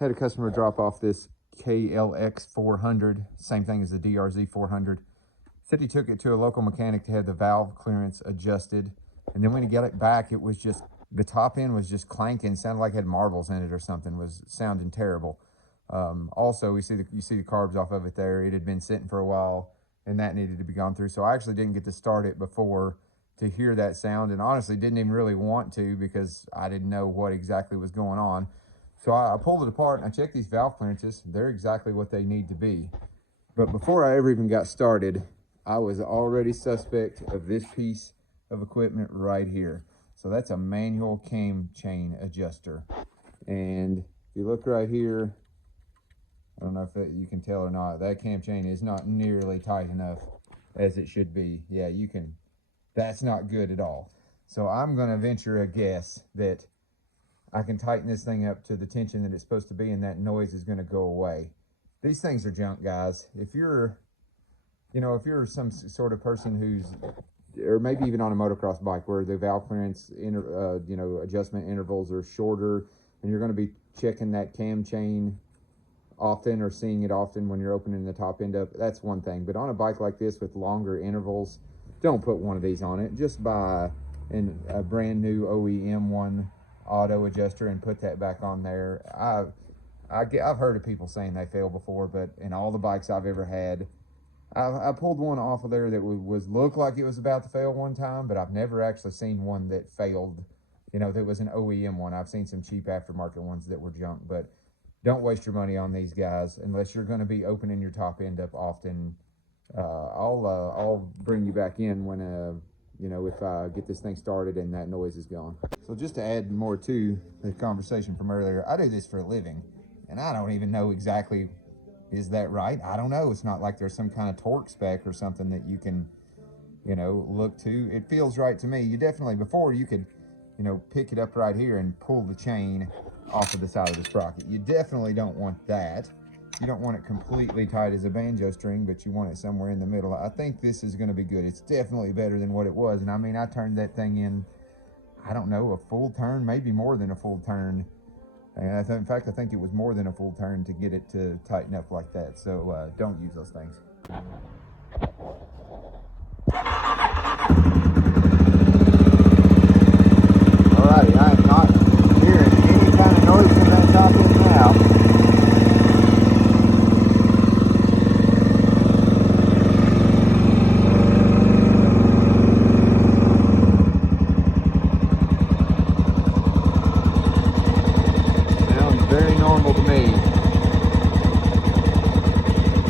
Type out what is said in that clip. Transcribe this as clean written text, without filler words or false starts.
Had a customer drop off this KLX400, same thing as the DRZ400. Said he took it to a local mechanic to have the valve clearance adjusted. And then when he got it back, it was just, the top end was just clanking, sounded like it had marbles in it or something, was sounding terrible. Also, you see the carbs off of it there. It had been sitting for a while and that needed to be gone through. So I actually didn't get to start it before to hear that sound, and honestly didn't even really want to because I didn't know what exactly was going on. So I pulled it apart and I checked these valve clearances. They're exactly what they need to be. But before I ever even got started, I was already suspect of this piece of equipment right here. So that's a manual cam chain adjuster. And if you look right here, I don't know if you can tell or not, that cam chain is not nearly tight enough as it should be. Yeah, you can, that's not good at all. So I'm gonna venture a guess that I can tighten this thing up to the tension that it's supposed to be and that noise is gonna go away. These things are junk, guys. If you're some sort of person who's, or maybe even on a motocross bike where the valve clearance, adjustment intervals are shorter, and you're gonna be checking that cam chain often or seeing it often when you're opening the top end up, that's one thing. But on a bike like this with longer intervals, don't put one of these on it. Just buy a brand new OEM one auto adjuster and put that back on there. I've heard of people saying they fail before, but in all the bikes I've ever had, I pulled one off of there that looked like it was about to fail one time, but I've never actually seen one that failed, that was an OEM one. I've seen some cheap aftermarket ones that were junk, but don't waste your money on these guys unless you're going to be opening your top end up often. I'll bring you back in when if I get this thing started and that noise is gone. So just to add more to the conversation from earlier, I do this for a living, and I don't even know exactly, is that right? I don't know. It's not like there's some kind of torque spec or something that you can, look to. It feels right to me. You definitely, before you could, pick it up right here and pull the chain off of the side of the sprocket. You definitely don't want that. You don't want it completely tight as a banjo string, but you want it somewhere in the middle. I think this is going to be good. It's definitely better than what it was. And I mean, I turned that thing in, I don't know, a full turn, maybe more than a full turn. And in fact, I think it was more than a full turn to get it to tighten up like that. So don't use those things. Alrighty, I am not hearing any kind of noise from that top end now. Sounds very normal to me.